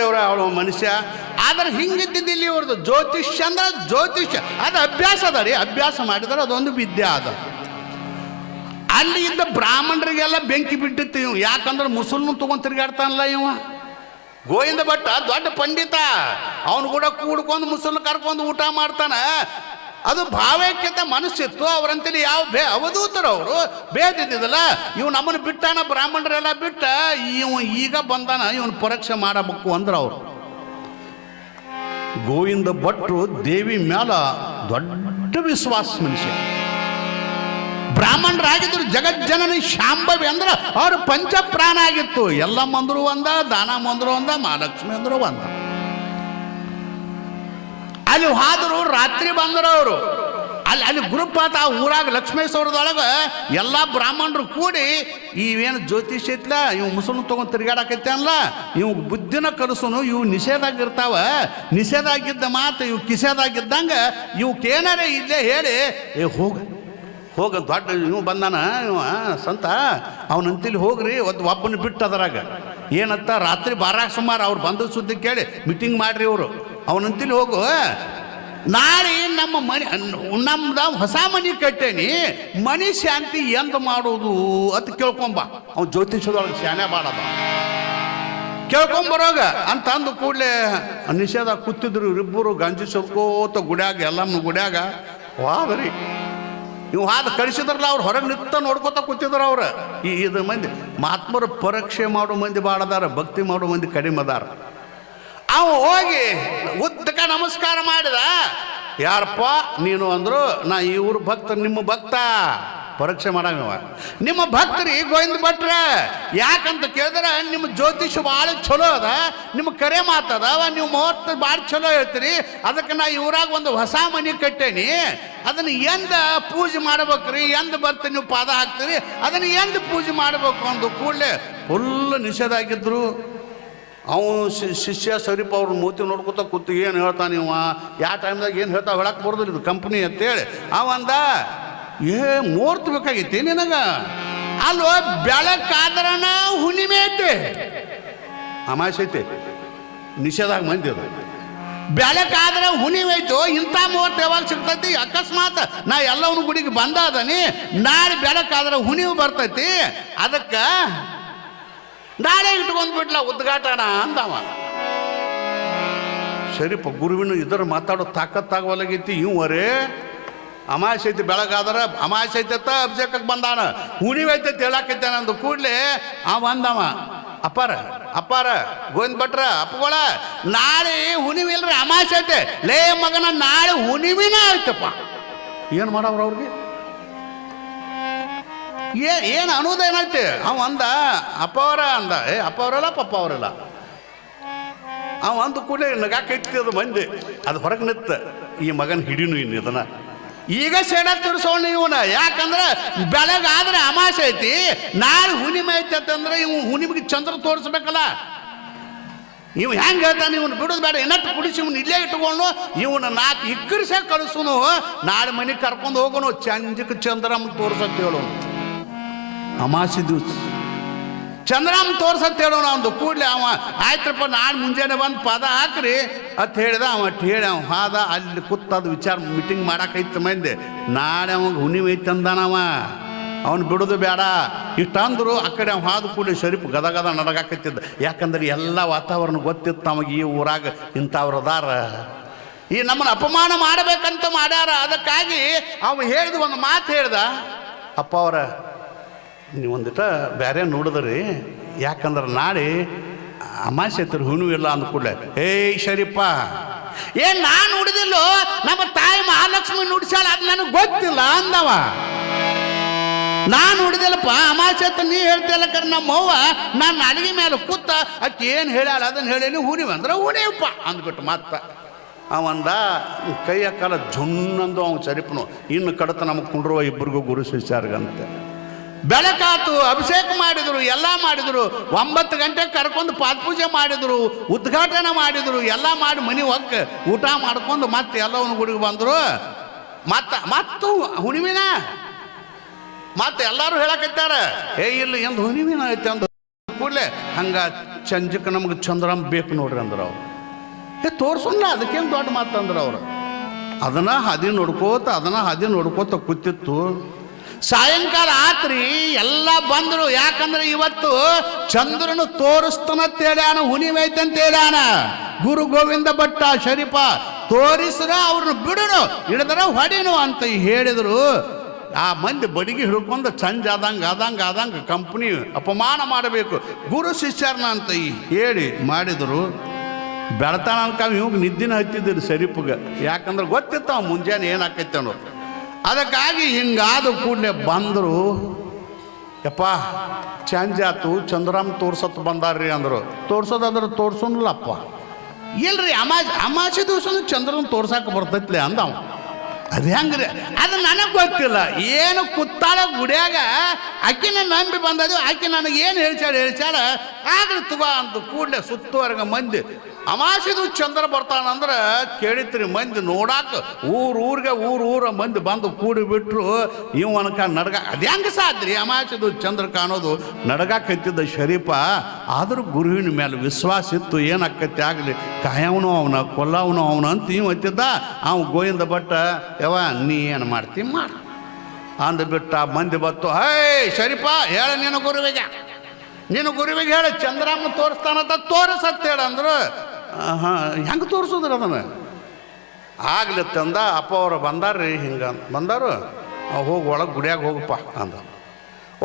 ದೇವ್ರ ಅವಳು ಮನುಷ್ಯ. ಆದ್ರೆ ಹಿಂಗಿದ್ದಿದ್ದಿಲ್ಲ ಇವ್ರದ್ದು ಜ್ಯೋತಿಷ್ಯ ಅಂದ್ರೆ ಜ್ಯೋತಿಷ್ಯ. ಅದು ಅಭ್ಯಾಸ ಅದ ರೀ. ಅಭ್ಯಾಸ ಮಾಡಿದ್ರೆ ಅದೊಂದು ವಿದ್ಯೆ ಅದ. ಅಲ್ಲಿ ಇದ್ದ ಬ್ರಾಹ್ಮಣರಿಗೆಲ್ಲ ಬೆಂಕಿ ಬಿಟ್ಟಿತ್ತು ಇವ್ ಯಾಕಂದ್ರೆ ಮುಸುಲ್ನು ತಗೊಂಡ್ ತಿರ್ಗಾಡ್ತಾನಲ್ಲ ಇವ. ಗೋವಿಂದ ಭಟ್ ದೊಡ್ಡ ಪಂಡಿತ. ಅವನು ಕೂಡ ಕೂಡ್ಕೊಂಡು ಮುಸಲ್ನ ಕರ್ಕೊಂಡು ಊಟ ಮಾಡ್ತಾನ. ಅದು ಭಾವೈಕ್ಯತೆ ಮನಸ್ಸಿತ್ತು, ಅವರಂತೇಳಿ ಯಾವ ಬೇ, ಅವಧೂತರು ಅವರು ಬೇದಿದ್ದಲ್ಲ ಇವ್ ನಮ್ಮನ್ನು ಬಿಟ್ಟಾನ, ಬ್ರಾಹ್ಮಣರೆಲ್ಲ ಬಿಟ್ಟ ಇವ ಈಗ ಬಂದಾನ, ಇವನ್ ಪರೀಕ್ಷೆ ಮಾಡಬೇಕು ಅಂದ್ರೆ ಅವರು. ಗೋವಿಂದ ಭಟ್ರು ದೇವಿ ಮ್ಯಾಲ ದೊಡ್ಡ ವಿಶ್ವಾಸ ಮನುಷ್ಯ. ಬ್ರಾಹ್ಮಣರಾಗಿದ್ರು ಜಗಜ್ಜನನಿ ಶಾಂಭವಿ ಅಂದ್ರೆ ಅವರು ಪಂಚಪ್ರಾಣ ಆಗಿತ್ತು. ಎಲ್ಲ ಮಂದರೂ ಒಂದ, ದಾನ ಮಂದರು ಒಂದ, ಮಹಾಲಕ್ಷ್ಮಿ ಅಂದ್ರು ಒಂದ. ಅಲ್ಲಿ ಹೋದ್ರು ರಾತ್ರಿ ಬಂದರು ಅವರು. ಅಲ್ಲಿ ಅಲ್ಲಿ ಗ್ರೂಪ್ ಆತ ಆ ಊರಾಗ ಲಕ್ಷ್ಮೇಶ್ವರದೊಳಗೆ ಎಲ್ಲ ಬ್ರಾಹ್ಮಣರು ಕೂಡಿ, ಇವೇನು ಜ್ಯೋತಿಷ್ ಐತ್ಲ, ಇವ್ ಮುಸಲ್ಮ ತಗೊಂಡ್ ತಿರುಗಾಡಕೈತೆ ಅಲ್ಲ ಇವು ಬುದ್ಧಿನ ಕಲಿಸುನು, ಇವು ನಿಷೇಧಾಗಿರ್ತಾವ ನಿಷೇಧ ಆಗಿದ್ದ ಮಾತು, ಇವು ಕಿಸೇದಾಗಿದ್ದಂಗ ಇವಕ್ಕೇನಾರ ಇಲ್ಲೇ ಹೇಳಿ, ಏ, ಹೋಗ ಹೋಗ ದೊಡ್ಡ ಇವ್ ಬಂದಾನ, ಇವ, ಸಂತ? ಅವನಂತಿಲ್ಲಿ ಹೋಗ್ರಿ, ಒದ್ ಒಬ್ಬನ ಬಿಟ್ಟು ಅದರಾಗ. ಏನಂತ, ರಾತ್ರಿ ಬಾರಾಗ ಸುಮಾರು ಅವ್ರು ಬಂದ ಸುದ್ದಿ ಕೇಳಿ, ಮೀಟಿಂಗ್ ಮಾಡ್ರಿ ಇವರು. ಅವನಂತಿಲ್ಲಿ ಹೋಗು. ನಾಳೆ ನಮ್ಮ ಮನೆ, ನಮ್ದ ಹೊಸ ಮನೆ ಕಟ್ಟೇನಿ. ಮನೆ ಶಾಂತಿ ಎಂತ ಮಾಡೋದು ಅಂತ ಕೇಳ್ಕೊಂಬ ಅವ್ನು ಜ್ಯೋತಿಷದೊಳಗೆ ಶಾನೆ ಬಾಡದ ಕೇಳ್ಕೊಂಬರೋಗ ಅಂತ ಅಂದು ಕೂಡಲೇ ನಿಷೇಧ ಕೂತಿದ್ರು ಇವರಿಬ್ಬರು ಗಂಜಿ ಸೊಕ್ಕೋತ ಗುಡ್ಯಾಗ ಎಲ್ಲಮ್ಮ ಗುಡ್ಯಾಗ. ವಾದ್ರಿ ನೀವು ಹಾದ ಕಳಿಸಿದ್ರಲ್ಲ ಅವ್ರು ಹೊರಗೆ ನಿಂತ ನೋಡ್ಕೋತ ಕೂತಿದ್ರು ಅವ್ರು. ಈ ಇದು ಮಂದಿ ಮಹಾತ್ಮರು ಪರೀಕ್ಷೆ ಮಾಡೋ ಮಂದಿ ಬಾಡದಾರ ಭಕ್ತಿ ಮಾಡೋ ಮಂದಿ ಕಡಿಮೆ ಅದಾರ. ಅವ ಹೋಗಿ ಉದ್ದಕ ನಮಸ್ಕಾರ ಮಾಡಿದ, ಯಾರಪ್ಪ ನೀನು ಅಂದ್ರು, ನಾ ಇವ್ರ ಭಕ್ತ, ನಿಮ್ಮ ಭಕ್ತ. ಪರೀಕ್ಷೆ ಮಾಡಂಗವ ನಿಮ್ಮ ಭಕ್ತರಿ ಗೋವಿಂದ ಭಟ್ರ, ಯಾಕಂತ ಕೇಳಿದ್ರೆ, ನಿಮ್ಮ ಜ್ಯೋತಿಷ ಭಾಳ ಚಲೋ ಅದ, ನಿಮ್ಮ ಕರೆ ಮಾತದ ನೀವು ಮುಹೂರ್ತ ಭಾಳ ಚಲೋ ಹೇಳ್ತೀರಿ, ಅದಕ್ಕೆ ನಾ ಇವ್ರಾಗ ಒಂದು ಹೊಸ ಮನೆ ಕಟ್ಟೇನಿ, ಅದನ್ನು ಎಂದ ಪೂಜೆ ಮಾಡ್ಬೇಕ್ರಿ, ಎಂದ ಭಕ್ತ ನೀವು ಪಾದ ಹಾಕ್ತೀರಿ, ಅದನ್ನು ಎಂದ ಪೂಜೆ ಮಾಡಬೇಕು ಅಂದು ಕೂಡಲೇ ಫುಲ್ ನಿಷೇಧ ಆಗಿದ್ರು. ಅವನು ಶಿಷ್ಯ ಸರಿಪ ಅವ್ರ ಮೂತಿ ನೋಡ್ಕೊತ ಕೂತು ಏನು ಹೇಳ್ತಾನೆ ಇವ? ಯಾವ ಟೈಮ್ದಾಗ ಏನು ಹೇಳ್ತಾ ಹೇಳಕ್ಕೆ ಬರೋದಿಲ್ಲ ಇದು ಕಂಪ್ನಿ ಅಂತೇಳಿ. ಅವಂದ, ಏ, ಮೂರ್ತ ಬೇಕಾಗೈತಿ ನಿನಗ? ಅಲ್ವಾ ಬೆಳಕಾದ್ರನ ಹುಣಿಮೆ ಐತೆ ಅಮಾಸೆ ಐತೆ. ನಿಷೇಧಾಗ ಮಂದಿ ಅದು. ಬೆಳಕಾದ್ರೆ ಹುಣಿಮೆ ಐತು ಇಂಥ ಮುಹೂರ್ತ ಯಾವಾಗ ಸಿಗ್ತೈತಿ? ಅಕಸ್ಮಾತ್ ನಾ ಎಲ್ಲವನು ಗುಡಿಗೆ ಬಂದಾದನಿ, ನಾಳೆ ಬೆಳಕಾದ್ರೆ ಹುಣಿವು ಬರ್ತೈತಿ. ಅದಕ್ಕೆ ನಾಳೆ ಇಟ್ಕೊಂಡ್ ಬಿಡ್ಲ ಉದ್ಘಾಟನ ಅಂದವ. ಸರಿಪ ಗುರುವಿನ ಇದರ ಮಾತಾಡೋ ತಾಕತ್ತಾಗವಲ್ಲಾಗೈತಿ ಇವರೇ ಅಮಾಸೆ ಐತಿ, ಬೆಳಗಾದ್ರ, ಅಮಾಸೆ ಐತತ್ತ ಅಭಿಷೇಕಕ್ಕೆ ಬಂದಾನ. ಹುಣಿವೈತೆ ಹೇಳಾಕೈತೆ ನಂದು ಕೂಡ್ಲೆ ಅವ ಅಂದವ. ಅಪ್ಪಾರ ಅಪ್ಪಾರ, ಗೋವಿಂದ ಭಟ್ರ, ಅಪ್ಪಗಳ, ನಾಳೆ ಹುಣಿವಿಲ್ರಿ ಅಮಾಸೆ ಐತೆ. ಲೇ ಮಗನ, ನಾಳೆ ಹುಣಿವಿನ ಆಯ್ತಪ್ಪ. ಏನು ಮಾಡವ್ರ ಅವ್ರಿಗೆ? ಏ, ಏನು ಅನ್ನೋದೇನೈತೆ ಅವ ಅಂದ ಅಪ್ಪ ಅವರ ಅಂದ. ಏ ಅಪ್ಪ ಅವರಲ್ಲ ಪಪ್ಪ ಅವರಲ್ಲ ಅವ ಅಂದ ಕೂಡಲೇ ನಗಾಕೈತಿ ಅದು ಮಂದಿ. ಅದು ಹೊರಗೆ ನಿತ್ತ ಈ ಮಗನ ಹಿಡಿನು ಇನ್ನು ಇದನ್ನ. ಈಗ ಸೇಡ ತಿರ್ಸೋಣ ಇವನ. ಯಾಕಂದ್ರೆ ಬೆಳಗಾದ್ರೆ ಅಮಾಸೆ ಐತಿ, ನಾಳೆ ಹುಣ್ಣಿಮೆ ಐತಿ ಅಂತಂದ್ರೆ ಇವ್ ಹುಣ್ಣಿಮೆಗೆ ಚಂದ್ರ ತೋರಿಸ್ಬೇಕಲ್ಲ. ಇವ್ ಹೆಂಗೆ ಹೇಳ್ತಾನೆ ಇವನು ಬಿಡೋದು ಬೇಡ. ಇನ್ನಟ್ಟು ಕುಡಿಸಿ ಇವ್ನು ಇಲ್ಲೇ ಇಟ್ಕೊಂಡು ಇವನ ನಾಲ್ಕು ಇಕ್ಕರಿಸೇ ಕಳಿಸೋನು. ನಾಳೆ ಮನೆಗೆ ಕರ್ಕೊಂಡು ಹೋಗೋನು. ಚಂದಕ್ಕೆ ಚಂದ್ರಮ್ಮ ತೋರ್ಸಂತ ಹೇಳೋನು. ಅಮಾಸಿ ದಿವಸ. ಚಂದ್ರಮ್ಮ ತೋರ್ಸಂತ ಹೇಳೋಣ ಒಂದು ಕೂಡಲೇ ಅವ, ಆಯ್ತಪ್ಪ ನಾಳೆ ಮುಂಜಾನೆ ಬಂದು ಪದ ಹಾಕ್ರಿ. ಅಂತ ಹೇಳಿದ ಅವ ಹೇಳಿ ಅವ, ಹಾದ ಅಲ್ಲಿ ಕೂತದ ವಿಚಾರ ಮೀಟಿಂಗ್ ಮಾಡಾಕೈತೆ ಮಂದಿ. ನಾಳೆ ಅವಾಗ ಹುಣ್ಣಿಮೆ ಐತೆ ಅಂದಾನವ ಅವನು ಬಿಡೋದು ಬೇಡ ಇಷ್ಟಂದ್ರು ಆ ಕಡೆ ಅವ ಹಾದು ಕೂಡಲೇ ಶರೀಫ್ ಗದ ಗದ ನಡಗಾಕತ್ತಿದ್ದ. ಯಾಕಂದ್ರೆ ಎಲ್ಲ ವಾತಾವರಣ ಗೊತ್ತಿತ್ತು ನಮಗೆ ಈ ಊರಾಗ ಇಂಥವ್ರು ಅದಾರ. ಈ ನಮ್ಮನ್ನು ಅಪಮಾನ ಮಾಡಬೇಕಂತ ಮಾಡ್ಯಾರ. ಅದಕ್ಕಾಗಿ ಅವ ಹೇಳಿದ ಒಂದು ಮಾತು ಹೇಳ್ದ. ಅಪ್ಪ ಅವರ ನೀವು ಒಂದಿಟ ಬೇರೆ ನೋಡಿದ್ರಿ. ಯಾಕಂದ್ರೆ ನಾಳೆ ಅಮಾಸೆ ಹುಣ್ಣಿಮೆ ಇಲ್ಲ ಅಂದ ಕೂಡಲೇ. ಏಯ್ ಶರೀಪ ಏ ನಾನು ನುಡಿದಿಲ್ಲೋ? ನಮ್ಮ ತಾಯಿ ಮಹಾಲಕ್ಷ್ಮಿ ನುಡಿಸಾಳ ಅದು ನನಗೆ ಗೊತ್ತಿಲ್ಲ ಅಂದವ. ನಾನು ನುಡಿದಿಲ್ಲಪ್ಪ ಅಮಾಸೆ ಹತ್ರ ನೀ ಹೇಳ್ತಿಲ್ಲ ಕರೆ ನಮ್ಮ ಅವ್ವ ನಾನು ಅಡಿಗೆ ಮೇಲೆ ಕೂತ ಅಕ್ಕಿ ಏನು ಹೇಳ್ಯಾಳ ಅದನ್ನ ಹೇಳೇನಿ ಹುಣಿವೆ ಅಂದ್ರೆ ಹೂಣಿಯಪ್ಪ ಅಂದ್ಬಿಟ್ಟು ಮತ್ತ ಅವಂದ ಕೈಯ ಕಾಲ ಜುಣ್ಣಂದು ಅವ್ನು ಸರಿಪನು ಇನ್ನು ಕಡತ ನಮಗೆ ಕುಂಡ್ರುವ ಇಬ್ಬರಿಗೂ ಗುರು ಶಿಷ್ಯರ್ಗಂತೆ. ಬೆಳಕಾತು ಅಭಿಷೇಕ ಮಾಡಿದರು, ಎಲ್ಲ ಮಾಡಿದರು. ಒಂಬತ್ತು ಗಂಟೆಗೆ ಕರ್ಕೊಂಡು ಪಾದಪೂಜೆ ಮಾಡಿದರು, ಉದ್ಘಾಟನೆ ಮಾಡಿದರು, ಎಲ್ಲ ಮಾಡಿ ಮನೆ ಹೊಕ್ಕ ಊಟ ಮಾಡ್ಕೊಂಡು ಮತ್ತೆ ಎಲ್ಲವನ್ನು ಗುಡಿಗೆ ಬಂದರು. ಮತ್ತೆ, ಮತ್ತು ಹುಣಿಮಿನ ಮತ್ತೆ ಎಲ್ಲರೂ ಹೇಳಕತ್ತಾರ, ಏ, ಇಲ್ಲ ಎಂದು ಹುಣಿಮಿನ ಐತೆ ಅಂದು ಕೂಡಲೇ, ಹಂಗ ಚಂಜಕ್ಕೆ ನಮ್ಗೆ ಚಂದ್ರಮ್ ಬೇಕು ನೋಡ್ರಿ ಅಂದ್ರೆ ಅವ್ರು. ಏ ತೋರ್ಸಲ್ಲ ಅದಕ್ಕೇನು ದೊಡ್ಡ ಮಾತಂದ್ರೆ ಅವ್ರು. ಅದನ್ನ ಹದಿ ನೋಡ್ಕೋತ, ಅದನ್ನ ಹದಿ ನೋಡ್ಕೋತ ಕೂತಿತ್ತು. ಸಾಯಂಕಾಲ ಆತ್ರಿ, ಎಲ್ಲ ಬಂದರು. ಯಾಕಂದ್ರೆ ಇವತ್ತು ಚಂದ್ರನು ತೋರಿಸ್ತಾನ ಅಂತ ಹೇಳ್ಯಾನ ಹುಣಿಮೈತೆ ಅಂತ ಹೇಳ್ಯಾನ. ಗುರು ಗೋವಿಂದ ಭಟ್ಟ, ಶರೀಫ, ತೋರಿಸ್ರ ಅವ್ರನ್ನ ಬಿಡುನು, ಹಿಡಿದ್ರ ಹೊಡಿನು ಅಂತ ಹೇಳಿದರು. ಆ ಮಂದಿ ಬಡಿಗೆ ಹಿಡ್ಕೊಂಡು ಚಂಜ್ ಆದಂಗೆ ಆದಂಗೆ ಆದಂಗೆ ಕಂಪ್ನಿ ಅಪಮಾನ ಮಾಡಬೇಕು. ಗುರು ಶಿಷ್ಯರ್ನ ಅಂತ ಹೇಳಿ ಮಾಡಿದರು. ಬೆಳತಾನ ಅನ್ಕ, ಇವಾಗ ನಿದ್ದಿನ ಹತ್ತಿದ್ದರು ಸರಿಪುಗ ಯಾಕಂದ್ರೆ ಗೊತ್ತಿತ್ತು ಮುಂಜಾನೆ ಏನಾಕೈತೆ ಅನ್ನೋದು. ಅದಕ್ಕಾಗಿ ಹಿಂಗಾದ ಕೂಡಲೇ ಬಂದರು, ಯಪ್ಪ ಚಂಜಾತು ಚಂದ್ರಮ್ ತೋರ್ಸತ್ ಬಂದಾರ್ರಿ ಅಂದರು. ತೋರ್ಸೋದಂದ್ರೆ ತೋರ್ಸೋನಲ್ಲಪ್ಪ. ಇಲ್ರಿ ಅಮಾಜ್ ಅಮಾಸೆ ದಿವಸ ಚಂದ್ರನ ತೋರ್ಸಕ್ಕೆ ಬರ್ತೈತ್ಲೆ ಅಂದ ಅವ ಅದು ಹೆಂಗ್ರಿ? ಅದು ನನಗೆ ಗೊತ್ತಿಲ್ಲ. ಏನು ಕುತ್ತಾಳ ಗುಡಿಯಾಗ ಆಕಿನ ನಂಬಿ ಬಂದದು ಆಕೆ ನನಗೆ ಏನು ಹೇಳ್ಚಾಳ ಹೇಳ್ಸಾಳ ಆಗ್ಲಿ ತುಗ ಅಂತ ಕೂಡಲೇ ಸುತ್ತುವರೆಗ ಮಂದಿ. ಅಮಾಸಿದು ಚಂದ್ರ ಬರ್ತಾನಂದ್ರೆ ಕೇಳಿತ್ರಿ ಮಂದಿ ನೋಡಾಕ ಊರು ಊರಿಗೆ ಊರು ಊರ ಮಂದಿ ಬಂದು ಕೂಡಿಬಿಟ್ರು ಇವನಕ ನಡ್ಗ. ಅದು ಹೆಂಗೆ ಸಾಧ್ರಿ ಅಮಾಸಿದು ಚಂದ್ರ ಕಾಣೋದು? ನಡಗಾಕತ್ತಿದ್ದ ಶರೀಫ ಆದರೂ ಗುರುವಿನ ಮೇಲೆ ವಿಶ್ವಾಸ ಇತ್ತು ಏನಾಕತಿ ಆಗಲಿ? ಕಾಯವನು ಅವನ, ಕೊಲ್ಲವನು ಅವನ ಅಂತ ಇವ್ ಹತ್ತಿದ್ದ ಅವ ಗೋವಿಂದ ಭಟ್ಟ ಯವ ನೀ ಏನು ಮಾಡ್ತಿ? ಮಾಡ. ಅಂದ್ಬಿಟ್ಟ ಮಂದಿ ಬತ್ತು, ಹೇ ಶರೀಫ ಹೇಳ ನೀನು ಗುರುವಿಗೆ. ನೀನು ಗುರುವಿಗೆ ಹೇಳಿ ಚಂದ್ರಮ್ಮ ತೋರಿಸ್ತಾನಂತ ತೋರಿಸತ್ ಹೇಳ ಅಂದ್ರು. ಹಾಂ ಹೆಂಗೆ ತೋರಿಸಿದ್ರು ಅದನ್ನು? ಆಗ್ಲಿ ತಂದ ಅಪ್ಪ ಅವರು ಬಂದಾರ್ರಿ ಹಿಂಗೆ ಬಂದಾರು? ಹೋಗಿ ಒಳಗೆ ಗುಡಿಯಾಗ ಹೋಗಪ್ಪ ಅಂದ.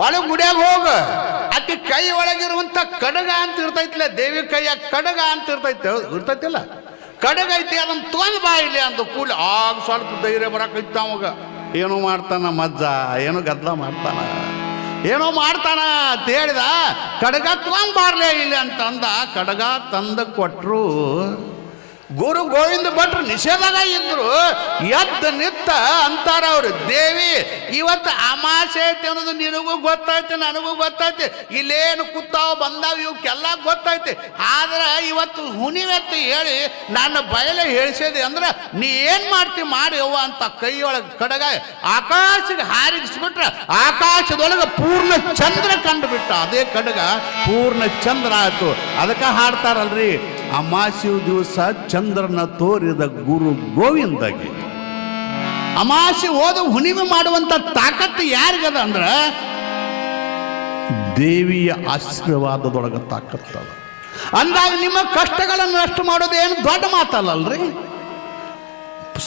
ಒಳಗೆ ಗುಡಿಯಾಗ ಹೋಗ. ಆಕೆ ಕೈ ಒಳಗಿರುವಂಥ ಕಡಗ ಅಂತ ಇರ್ತೈತಿಲ್ಲ ದೇವಿ ಕೈಯಾಗ ಕಡಗ ಅಂತ ಇರ್ತೈತೆ. ಇರ್ತೈತಿಲ್ಲ? ಕಡಗ ಐತಿ ಅದನ್ನು ತೊಗೊಂಡು ಬಾ ಇಲ್ಲಿ ಅಂದು ಕೂಲಿ ಆಗ ಸ್ವಲ್ಪ ಧೈರ್ಯ ಬರಕೈತೆ ಅವಾಗ ಏನು ಮಾಡ್ತಾನ ಮಜ್ಜ ಏನು ಗದ್ದಲ ಮಾಡ್ತಾನ. ಏನೋ ಮಾಡ್ತಾನ ಅಂತ ಹೇಳಿದ ಕಡಗ ತಗೊಂಬಾರ್ಲೇ ಇಲ್ಲ ಇಲ್ಲಿ ಅಂತ ಅಂದ ಕಡಗ ತಂದ ಕೊಟ್ರು. ಗುರು ಗೋವಿಂದ ಭಟ್ರು ನಿಷೇಧಾಗ ಇದ್ರು, ಎದ್ದ ನಿತ್ತ ಅಂತಾರ ಅವ್ರು. ದೇವಿ, ಇವತ್ತು ಅಮಾಸೆ ಐತೆ ಅನ್ನೋದು ನಿನಗೂ ಗೊತ್ತೈತೆ, ನನಗೂ ಗೊತ್ತೈತೆ. ಇಲ್ಲೇನು ಕುತ್ತಾವ ಬಂದಾವ, ಇವಕ್ಕೆಲ್ಲ ಗೊತ್ತೈತೆ. ಆದ್ರೆ ಇವತ್ತು ಹುಣಿವೆತ್ತು ಹೇಳಿ ನನ್ನ ಬಯಲೆ ಹೇಳಿಸಿದೆ ಅಂದ್ರೆ, ನೀ ಏನು ಮಾಡ್ತಿ ಮಾಡಿ ಅವ್ವ ಅಂತ ಕೈಯೊಳಗೆ ಕಡಗ ಆಕಾಶಕ್ಕೆ ಹಾರಿಗಿಸ್ಬಿಟ್ರೆ ಆಕಾಶದೊಳಗೆ ಪೂರ್ಣ ಚಂದ್ರ ಕಂಡುಬಿಟ್ಟ ಅದೇ ಕಡಗ ಪೂರ್ಣ ಚಂದ್ರ ಆಯ್ತು. ಅದಕ್ಕೆ ಹಾಡ್ತಾರಲ್ರಿ ಅಮಾಸ್ಯು ದಿವಸ ಚಂದ್ರನ ತೋರಿದ ಗುರು ಗೋವಿಂದಗೆ. ಅಮಾಸೆ ಹೋದ ಹುಣಿಮೆ ಮಾಡುವಂತ ತಾಕತ್ತು ಯಾರಿಗದ ಅಂದ್ರೆ ದೇವಿಯ ಆಶೀರ್ವಾದದೊಳಗ ತಾಕತ್ತದ. ಅಂದಾಗ ನಿಮ್ಮ ಕಷ್ಟಗಳನ್ನು ನಷ್ಟ ಮಾಡೋದು ಏನು ದೊಡ್ಡ ಮಾತಲ್ಲಲ್ರಿ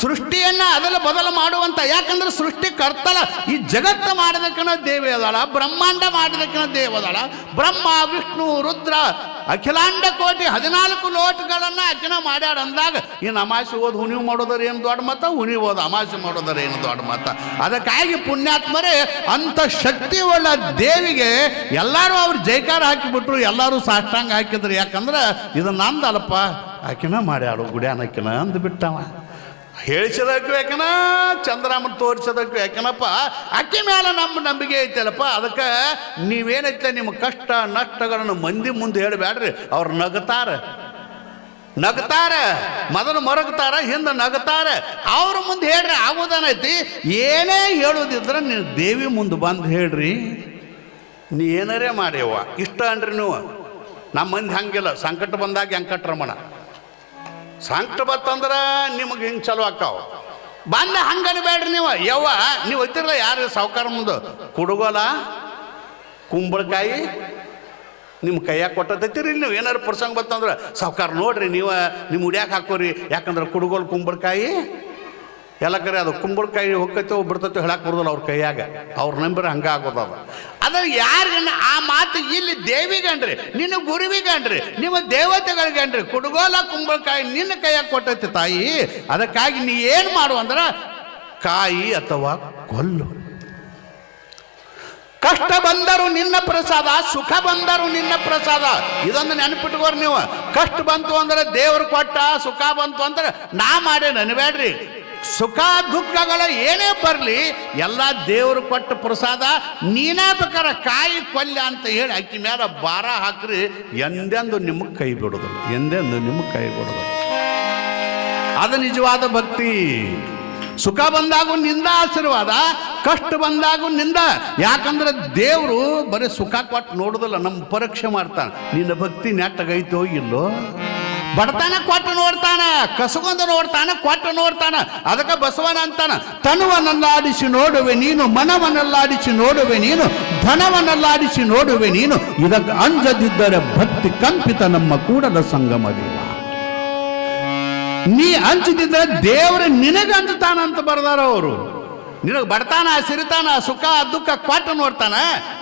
ಸೃಷ್ಟಿಯನ್ನ ಅದಲ ಬದಲು ಮಾಡುವಂತ, ಯಾಕಂದ್ರೆ ಸೃಷ್ಟಿ ಕರ್ತಲ ಈ ಜಗತ್ತು ಮಾಡಿದಕ್ಕನ ದೇವಿ ಅದಾಳ, ಬ್ರಹ್ಮಾಂಡ ಮಾಡಿದಕ್ಕನ ದೇವ ಅದಾಳ. ಬ್ರಹ್ಮ, ವಿಷ್ಣು, ರುದ್ರ, ಅಖಿಲಾಂಡ ಕೋಟಿ, ಹದಿನಾಲ್ಕು ಲೋಟಗಳನ್ನ ಅಕಿನ ಮಾಡ್ಯಾಡ ಅಂದಾಗ ಇನ್ನು ಅಮಾಸೆ ಓದ್ ಹುಣಿವು ಮಾಡೋದರ ಏನು ದೊಡ್ಡ ಮತ? ಹುನಿ ಓದ್ ಅಮಾಸೆ ಮಾಡೋದರ ಏನು ದೊಡ್ಡ ಮತ? ಅದಕ್ಕಾಗಿ ಪುಣ್ಯಾತ್ಮರೇ ಅಂತ ಶಕ್ತಿ ಉಳ್ಳ ದೇವಿಗೆ ಎಲ್ಲರೂ ಅವ್ರು ಜೈಕಾರ ಹಾಕಿಬಿಟ್ರು, ಎಲ್ಲರೂ ಸಾಷ್ಟಾಂಗ ಹಾಕಿದ್ರು. ಯಾಕಂದ್ರೆ ಇದು ನಂದಲ್ಲಪ್ಪ ಆಕಿನ ಮಾಡ್ಯಾಳು ಗುಡ್ಯಾನಕಿನ ಅಂದ್ಬಿಟ್ಟವ. ಹೇಳಿಸೋದಕ್ಕೂ ಯಾಕನ? ಚಂದ್ರಾಮನ್ ತೋರಿಸೋದಕ್ಕೂ ಯಾಕನಪ್ಪ? ಅಕ್ಕಿ ಮೇಲೆ ನಮ್ಮ ನಂಬಿಕೆ ಐತಲ್ಲಪ್ಪ. ಅದಕ್ಕೆ ನೀವೇನೈತೆ ನಿಮ್ಮ ಕಷ್ಟ, ನಷ್ಟಗಳನ್ನು ಮಂದಿ ಮುಂದೆ ಹೇಳಬೇಡ್ರಿ ಅವ್ರು ನಗತಾರ. ನಗ್ತಾರ. ಮೊದಲು ಮರಗುತ್ತಾರ ಹಿಂದೆ ನಗತಾರ. ಅವ್ರ ಮುಂದೆ ಹೇಳ್ರಿ ಆಗೋದನೈತಿ ಏನೇ ಹೇಳೋದಿದ್ರೆ ನೀನು ದೇವಿ ಮುಂದೆ ಬಂದು ಹೇಳ್ರಿ. ನೀ ಏನಾರೇ ಮಾಡ್ಯವ್ವ ಇಷ್ಟ ಅನ್ರಿ ನೀವು. ನಮ್ಮ ಮಂದಿ ಹಂಗಿಲ್ಲ. ಸಂಕಟ ಬಂದಾಗ ವೆಂಕಟರಮಣ. ಸಂಕಟ ಬತ್ತಂದ್ರ ನಿಮಗೆ ಹಿಂಗೆ ಚಲೋ ಆಕ್ಕಾವ ಬಂದ ಹಂಗನ್ಬೇಡ್ರಿ ನೀವು. ಯವ್ವ, ನೀವು ಹೋಗ್ತಿರಲ್ಲ ಯಾರು ಸಾವುಕಾರ ಮುಂದೆ? ಕುಡುಗೋಲ? ಕುಂಬಳಕಾಯಿ? ನಿಮ್ಮ ಕೈಯಾಗ ಕೊಟ್ಟತೈತಿರಿ ನೀವು? ಏನಾರು ಪ್ರಸಂಗ ಬತ್ತಂದ್ರೆ ಸಾವುಕಾರ ನೋಡ್ರಿ ನೀವು ನಿಮ್ಮ ಉಡ್ಯಾಕೆ ಹಾಕೋರಿ. ಯಾಕಂದ್ರೆ ಕುಡುಗೋಲ್ ಕುಂಬಳಕಾಯಿ? ಎಲ್ಲ ಕರೆ ಅದು ಕುಂಬಳಕಾಯಿ ಹೊಕ್ಕೈತೋ ಬಿಡ್ತೈತೋ ಹೇಳಕ್ ಬರೋದಿಲ್ಲ ಅವ್ರ ಕೈಯಾಗ. ಅವ್ರ ನಂಬರ್ ಹಂಗ ಆಗೋದದ ಅದ್ರ ಯಾರಿಗನ್ನ ಆ ಮಾತು ಇಲ್ಲಿ ದೇವಿಗನ್ರಿ ನಿನ್ನ ಗುರುವಿಗನ್ರಿ ನಿಮ್ಮ ದೇವತೆಗಳಿಗನ್ರಿ ಕುಡುಗೋಲ ಕುಂಬಳಕಾಯಿ ನಿನ್ನ ಕೈಯಾಗ ಕೊಟ್ಟೈತಿ ತಾಯಿ. ಅದಕ್ಕಾಗಿ ನೀ ಏನು ಮಾಡು ಅಂದ್ರೆ ಕಾಯಿ ಅಥವಾ ಕೊಲ್ಲು. ಕಷ್ಟ ಬಂದರು ನಿನ್ನ ಪ್ರಸಾದ, ಸುಖ ಬಂದರು ನಿನ್ನ ಪ್ರಸಾದ. ಇದೊಂದು ನೆನಪಿಟ್ಕೋರಿ ನೀವು. ಕಷ್ಟ ಬಂತು ಅಂದ್ರೆ ದೇವ್ರು ಕೊಟ್ಟ, ಸುಖ ಬಂತು ಅಂದ್ರೆ ನಾ ಮಾಡೇ ನೆನಬೇಡ್ರಿ ಸುಖ ದುಃಖಗಳ ಏನೇ ಬರಲಿ, ಎಲ್ಲ ದೇವರು ಕೊಟ್ಟ ಪ್ರಸಾದ, ನೀನೇ ಬೇಕಾರ ಕಾಯಿ ಕೊಲ್ಯ ಅಂತ ಹೇಳಿ ಅಕ್ಕಿ ಮೇಲೆ ಬಾರ ಹಾಕ್ರಿ, ಎಂದೆಂದು ನಿಮಗೆ ಕೈ ಬಿಡೋದಿಲ್ಲ, ಎಂದೆಂದು ನಿಮಗೆ ಕೈ ಬಿಡೋದಿಲ್ಲ. ಅದು ನಿಜವಾದ ಭಕ್ತಿ. ಸುಖ ಬಂದಾಗ ನಿಂದ ಆಶೀರ್ವಾದ, ಕಷ್ಟ ಬಂದಾಗ ನಿಂದ. ಯಾಕಂದ್ರೆ ದೇವರು ಬರೀ ಸುಖ ಕೊಟ್ಟು ನೋಡುದಿಲ್ಲ, ನಮ್ಮ ಪರೀಕ್ಷೆ ಮಾಡ್ತಾನೆ, ನಿನ್ನ ಭಕ್ತಿ ನೆಟ್ಟಗೈತೋ ಇಲ್ಲೋ? ಬಡತನ ಕೊಟ್ಟು ನೋಡ್ತಾನ, ಕಸಗೊಂದು ನೋಡ್ತಾನ, ಕೊಟ್ಟು ನೋಡ್ತಾನ, ಅದಕ್ಕೆ ಬಸವನ ಅಂತಾನ ತನುವನ್ನಲ್ಲಾಡಿಸಿ ನೋಡುವೆ ನೀನು ಮನವನ್ನಲ್ಲಾಡಿಸಿ ನೋಡುವೆ ನೀನು ಧನವನ್ನಲ್ಲಾಡಿಸಿ ನೋಡುವೆ ನೀನು, ಇದಕ್ಕೆ ಅಂಜದಿದ್ದರೆ ಭಕ್ತಿ ಕಂಪಿತ ನಮ್ಮ ಕೂಡಲ ಸಂಗಮ ದೇವ. ನೀ ಅಂಜದಿದ್ದರೆ ದೇವರ ನಿನಗೆ ಅಂಜತಾನಂತ ಬರ್ದಾರ ಅವರು. ನಿನಗೆ ಬಡತಾನ, ಸಿರಿತಾನ, ಸುಖ, ದುಃಖ ಕೊಟ್ಟು ನೋಡ್ತಾನ.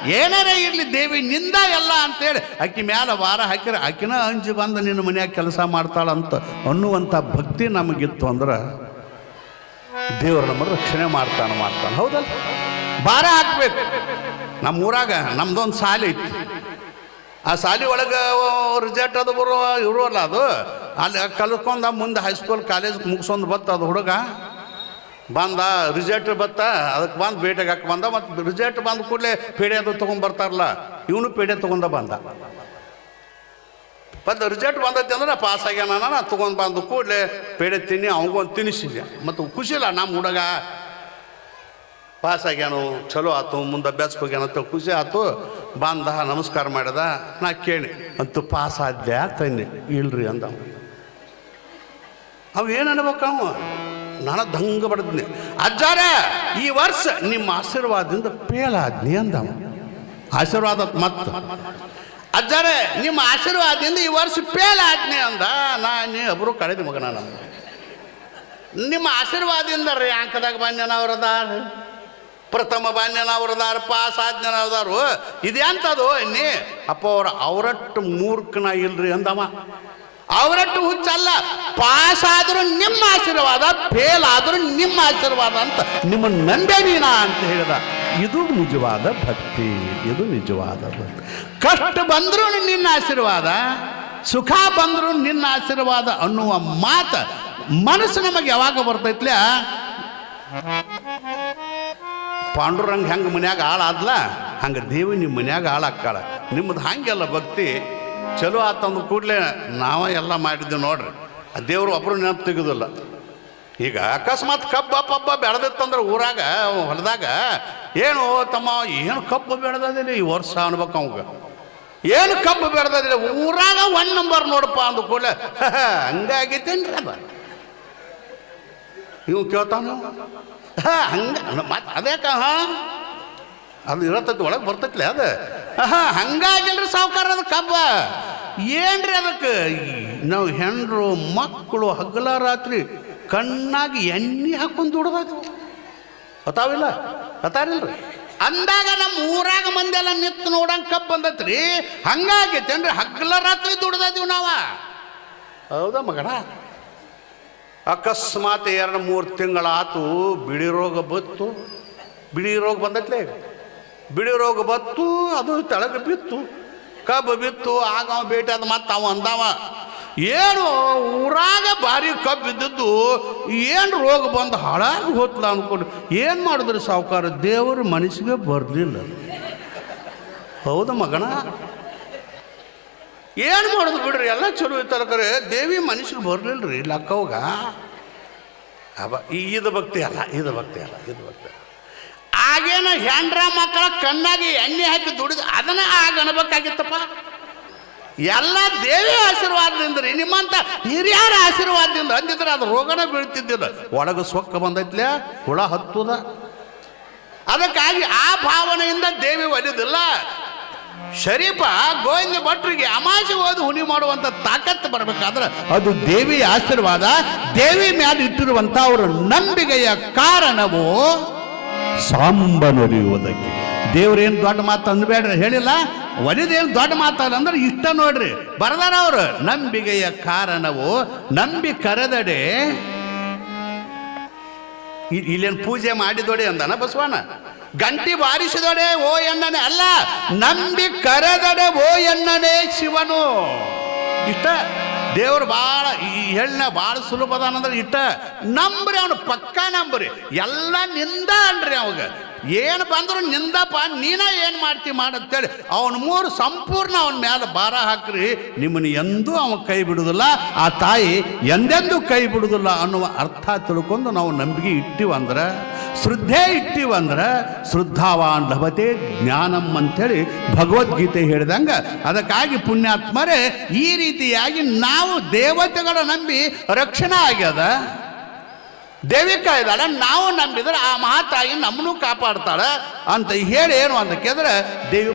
ಏನಾರೇ ಇರಲಿ ದೇವಿ, ನಿಂದ ಎಲ್ಲ ಅಂತೇಳಿ. ಅಕ್ಕಿ ಮ್ಯಾಲ ವಾರ ಹಾಕಿರ ಅಕ್ಕಿನ ಅಂಜಿ ಬಂದು ನಿನ್ನ ಮನ್ಯಾಗ ಕೆಲಸ ಮಾಡ್ತಾಳಂತ ಅನ್ನುವಂಥ ಭಕ್ತಿ ನಮಗಿತ್ತು ಅಂದ್ರೆ ದೇವರು ನಮ್ಮ ರಕ್ಷಣೆ ಮಾಡ್ತಾನೆ ಮಾಡ್ತಾನೆ. ಹೌದಲ್ಲ? ಭಾರ ಹಾಕ್ಬೇಕು. ನಮ್ಮ ಊರಾಗ ನಮ್ದೊಂದು ಸಾಲಿ ಐತಿ. ಆ ಸಾಲಿ ಒಳಗೆ ರಿಸಲ್ಟ್ ಅದು ಬರೋ, ಇರೋಲ್ಲ ಅದು. ಅಲ್ಲಿ ಕಲ್ತ್ಕೊಂಡ ಮುಂದೆ ಹೈಸ್ಕೂಲ್, ಕಾಲೇಜ್ ಮುಗಿಸೊಂದು ಬತ್ತ ಅದು ಹುಡುಗ. ಬಂದ ರಿಸಲ್ಟ್ ಬತ್ತ ಅದಕ್ಕೆ ಬಂದು ಬೇಟೆಗೆ ಹಾಕಿ ಬಂದ, ಮತ್ತು ರಿಸಲ್ಟ್ ಬಂದ ಕೂಡಲೇ ಪೇಡೆ ಅದು ತೊಗೊಂಡ್ಬರ್ತಾರಲ್ಲ ಇವನು ಪೇಡೆ ತೊಗೊಂಡ ಬಂದ. ಬಂದು ರಿಸಲ್ಟ್ ಬಂದೈತಿ ಅಂದ್ರೆ ಪಾಸ್ ಆಗ್ಯಾನ ನಾನು ತೊಗೊಂಡು ಬಂದು ಕೂಡಲೇ ಪೇಡೆ ತಿನ್ನಿ ಅವಂಗೊಂದು ತಿನ್ನಿಸಿದ್ದೆ ಮತ್ತು ಖುಷಿಲ್ಲ ನಮ್ಮ ಹುಡುಗ ಪಾಸ್ ಆಗ್ಯಾನು, ಚಲೋ ಆಯ್ತು ಮುಂದೆ ಅಭ್ಯಾಸ ಹೋಗ್ಯಾನ ಅಂತ ಖುಷಿ ಆಯ್ತು ಬಂದ, ನಮಸ್ಕಾರ ಮಾಡಿದ, ನಾ ಕೇಳಿ ಅಂತೂ ಪಾಸ್ ಆದ್ಯಾ? ತನ್ನಿ ಇಲ್ರಿ ಅಂದ. ಅವ ಏನು ಅನ್ಬೇಕು ಅವ? ನಾನು ದಂಗ ಬಡದ್ನಿ. ಅಜ್ಜಾರ, ಈ ವರ್ಷ ನಿಮ್ಮ ಆಶೀರ್ವಾದದಿಂದ ಪೇಲಾದ್ನಿ ಅಂದ ಆಶೀರ್ವಾದ ಮತ್ತು. ಅಜ್ಜಾರೆ, ನಿಮ್ಮ ಆಶೀರ್ವಾದದಿಂದ ಈ ವರ್ಷ ಪೇಲಾದ್ನಿ ಅಂದ. ನಾನು ಒಬ್ಬರು ಕಳೆದ ಮಗನ ನಾನು. ನಿಮ್ಮ ಆಶೀರ್ವಾದದಿಂದ ರ್ಯಾಂಕ್ದಾಗ ಬಾನ್ಯನವ್ರದಾರ ಪ್ರಥಮ ಬಾನ್ಯನವ್ರದಾರ ಪಾಸ್ ಇದೆ ಅಂತದು ಇನ್ನೀ? ಅಪ್ಪ ಅವ್ರ, ಅವರಟ್ಟು ಮೂರ್ಖನ ಇಲ್ರಿ ಅಂದವ. ಅವರಟ್ಟು ಹುಚ್ಚಲ್ಲ. ಪಾಸ್ ಆದರೂ ನಿಮ್ಮ ಆಶೀರ್ವಾದ ಫೇಲ್ ಆದರೂ ನಿಮ್ಮ ಆಶೀರ್ವಾದ ಅಂತ ನಿಮ್ಮ ನಂಬೇನೀನಾ ಅಂತ ಹೇಳಿದ. ಇದು ನಿಜವಾದ ಭಕ್ತಿ, ಇದು ನಿಜವಾದ ಭಕ್ತಿ. ಕಷ್ಟ ಬಂದರೂ ನಿನ್ನ ಆಶೀರ್ವಾದ, ಸುಖ ಬಂದರೂ ನಿನ್ನ ಆಶೀರ್ವಾದ ಅನ್ನುವ ಮಾತು ಮನಸ್ಸು ನಮಗೆ ಯಾವಾಗ ಬರ್ತೈತ್ಲ? ಪಾಂಡುರಂಗ ಹೆಂಗೆ ಮನ್ಯಾಗ ಹಾಳಾದ್ಲ? ಹಂಗೆ ದೇವಿ ನಿಮ್ಮ ಮನ್ಯಾಗ ಹಾಳಾಕ್ಕಾಳ ನಿಮ್ಮದು ಹಾಗೆಲ್ಲ ಭಕ್ತಿ ಚಲೋ ಆತಂದು ಕೂಡಲೇ ನಾವ ಎಲ್ಲ ಮಾಡಿದ್ವಿ ನೋಡ್ರಿ. ದೇವರು ಒಬ್ಬರು ನೆನಪು ತೆಗೆದಿಲ್ಲ. ಈಗ ಅಕಸ್ಮಾತ್ ಕಬ್ಬ ಪಬ್ಬ ಬೆಳೆದಿತ್ತಂದ್ರೆ ಊರಾಗ, ಹೊಲದಾಗ, ಏನು ತಮ್ಮ ಏನು ಕಬ್ಬು ಬೆಳೆದಿಲ್ಲ ಈ ವರ್ಷ ಅನ್ಬೇಕು ಅವಾಗ. ಏನು ಕಬ್ಬು ಬೆಳೆದಿಲ್ಲ ಊರಾಗ ಒನ್ ನಂಬರ್ ನೋಡಪ್ಪ ಅಂದ ಕೂಡಲೇ ಹಂಗಾಗಿತ್ತೇನ್ರಿ ಅದ ಇವ್ ಕೇಳ್ತಾನ? ಹಂಗ, ಮತ್ತೆ ಅದೇಕ ಹಾ? ಅದು ಇರತ್ತೈತಿ ಒಳಗೆ ಬರ್ತೈತ್ಲೆ ಅದು. ಹಂಗಾಗಿಲ್ರಿ ಸಾವುಕಾರ ಅದು ಕಬ್ಬ ಏನ್ರಿ ಅದಕ್ಕೆ? ನಾವು ಹೆಣ್ರು ಮಕ್ಕಳು ಹಗಲ ರಾತ್ರಿ ಕಣ್ಣಾಗಿ ಎಣ್ಣೆ ಹಾಕೊಂಡು ದುಡ್ದಾಯ್ತು ಅತಾವಿಲ್ಲ ಅತಾರಿಲ್ರಿ ಅಂದಾಗ ನಮ್ಮ ಊರಾಗ ಮಂದೆಲ್ಲ ನಿಂತು ನೋಡಂಗೆ ಕಬ್ಬು ಬಂದತ್ರಿ. ಹಂಗಾಗೈತೇನ್ರಿ ಹಗ್ಲ ರಾತ್ರಿ ದುಡ್ದಿದ್ದೀವಿ ನಾವ. ಹೌದಾ ಮಗಣ ಅಕಸ್ಮಾತ್ ಎರಡು ಮೂರು ತಿಂಗಳಾತು ಬಿಳಿ ರೋಗ ಬತ್ತು ಬಿಳಿ ರೋಗ ಬಂದತ್ಲೆ ಬಿಳಿ ರೋಗ ಬತ್ತು, ಅದು ತೆಳಗೆ ಬಿತ್ತು, ಕಬ್ಬು ಬಿತ್ತು, ಆಗ ಅವ ಭೇಟಿ ಅದು ಮತ್ತೆ ಅವ ಅಂದವ, ಏನು ಊರಾಗ ಭಾರಿ ಕಬ್ಬು ಇದ್ದದ್ದು, ಏನು ರೋಗ ಬಂದು ಹಾಳಾಗಿ ಹೋತ್ಲ ಅಂದ್ಕೊಂಡು ಏನು ಮಾಡಿದ್ರಿ ಸಾವುಕಾರ, ದೇವರು ಮನಸ್ಸಿಗೆ ಬರಲಿಲ್ಲ. ಹೌದು ಮಗನ? ಏನು ಮಾಡೋದು ಬಿಡ್ರಿ, ಎಲ್ಲ ಚಲೋ ಇತ್ತಲ್ಲ ಕರೆ, ದೇವಿ ಮನುಷ್ಯರು ಬರಲಿಲ್ಲ ರೀ ಲಕ್ಕವಾಗ. ಅವ ಇದು ಭಕ್ತಿ ಅಲ್ಲ, ಇದು ಭಕ್ತಿ ಅಲ್ಲ, ಇದು ಭಕ್ತಿ. ಆಗೇನ ಹೆಂಡ್ರ ಮಕ್ಕಳ ಕಣ್ಣಾಗಿ ಎಣ್ಣೆ ಹಾಕಿ ದುಡಿದು ಅದನ್ನ ಆಗ ಅನ್ಬೇಕಾಗಿತ್ತಪ್ಪ. ಎಲ್ಲ ದೇವಿ ಆಶೀರ್ವಾದದಿಂದ ರೀ ನಿಮ್ಮಂತ ಹಿರಿಯರ ಆಶೀರ್ವಾದದಿಂದ ಅಂದಿದ್ರೆ ಅದು ರೋಗನ ಬೀಳ್ತಿದ್ದಿಲ್ಲ. ಒಳಗೆ ಸೊಕ್ಕ ಬಂದೈತ್ಲೇ, ಹುಳ ಹತ್ತುದ. ಅದಕ್ಕಾಗಿ ಆ ಭಾವನೆಯಿಂದ ದೇವಿ ಒಲಿದಿಲ್ಲ. ಶರೀಫ ಗೋವಿಂದ ಭಟ್ರಿಗೆ ಅಮಾಸೆ ಓದಿ ಹುಣಿ ಮಾಡುವಂತ ತಾಕತ್ತು ಬರಬೇಕಾದ್ರೆ ಅದು ದೇವಿಯ ಆಶೀರ್ವಾದ, ದೇವಿ ಮ್ಯಾಲ ಇಟ್ಟಿರುವಂತ ಅವರ ನಂಬಿಕೆಯ ಕಾರಣವು ಸಾಂಬನೊಲಿಯುವುದಕ್ಕೆ ದೇವ್ರೇನು ದೊಡ್ಡ ಮಾತು ಅಂದ್ಬೇಡ್ರಿ, ಹೇಳಿಲ್ಲ? ಒಲಿದೇನು ದೊಡ್ಡ ಮಾತಲ್ಲ ಅಂದ್ರೆ ಇಷ್ಟ ನೋಡ್ರಿ. ಬರದಾರ ಅವರು. ನಂಬಿಗೆಯ ಕಾರಣವು ನಂಬಿ ಕರೆದಡೆ. ಇಲ್ಲೇನು ಪೂಜೆ ಮಾಡಿದೋಡೆ ಅಂದನ ಬಸವಣ್ಣ? ಗಂಟಿ ಬಾರಿಸಿದೋಡೆ, ಓ ಎಣ್ಣನೆ ಅಲ್ಲ, ನಂಬಿ ಕರೆದಡೆ, ಓ ಎಣ್ಣನೆ ಶಿವನು. ಇಷ್ಟ? ದೇವ್ರು ಈ ಹೆಣ್ಣ ಭಾಳ ಸುಲಭ ಅದಾನಂದ್ರೆ ಇಷ್ಟ ನಂಬ್ರಿ ಅವನು, ಪಕ್ಕಾ ನಂಬ್ರಿ. ಎಲ್ಲ ನಿಂದ ಅನ್ರಿ ಅವಾಗ. ಏನು ಬಂದ್ರು ನಿಂದಪ್ಪ, ನೀನ ಏನು ಮಾಡ್ತಿ ಮಾಡಂತೇಳಿ. ಅವನ ಮೂರು ಸಂಪೂರ್ಣ ಅವನ ಮೇಲೆ ಭಾರ ಹಾಕ್ರಿ. ನಿಮ್ಮನ್ನು ಎಂದೂ ಅವನ ಕೈ ಬಿಡುವುದಿಲ್ಲ ಆ ತಾಯಿ ಎಂದೆಂದೂ ಕೈ ಬಿಡುವುದಿಲ್ಲ ಅನ್ನುವ ಅರ್ಥ ತಿಳ್ಕೊಂಡು ನಾವು ನಂಬಿಕೆ ಇಟ್ಟಿವಂದ್ರೆ ಶ್ರದ್ಧೆ ಇಟ್ಟಿವಂದ್ರೆ ಶ್ರದ್ಧಾವಾನ್ ಲಭತೆ ಜ್ಞಾನಂ ಅಂಥೇಳಿ ಭಗವದ್ಗೀತೆ ಹೇಳಿದಂಗ. ಅದಕ್ಕಾಗಿ ಪುಣ್ಯಾತ್ಮರೇ ಈ ರೀತಿಯಾಗಿ ನಾವು ದೇವತೆಗಳ ನಂಬಿ ರಕ್ಷಣೆ ಆಗ್ಯದ. ದೇವಿಕ ಇದ್ದಾಳೆ ನಾವು ನಂಬಿದ್ರೆ ಆ ಮಹಾತಾಯಿ ನಮ್ಮನ್ನು ಕಾಪಾಡ್ತಾಳೆ ಅಂತ ಹೇಳಿ ಏನು ಅಂತ ಕೇಳಿದ್ರೆ ದೇವಿ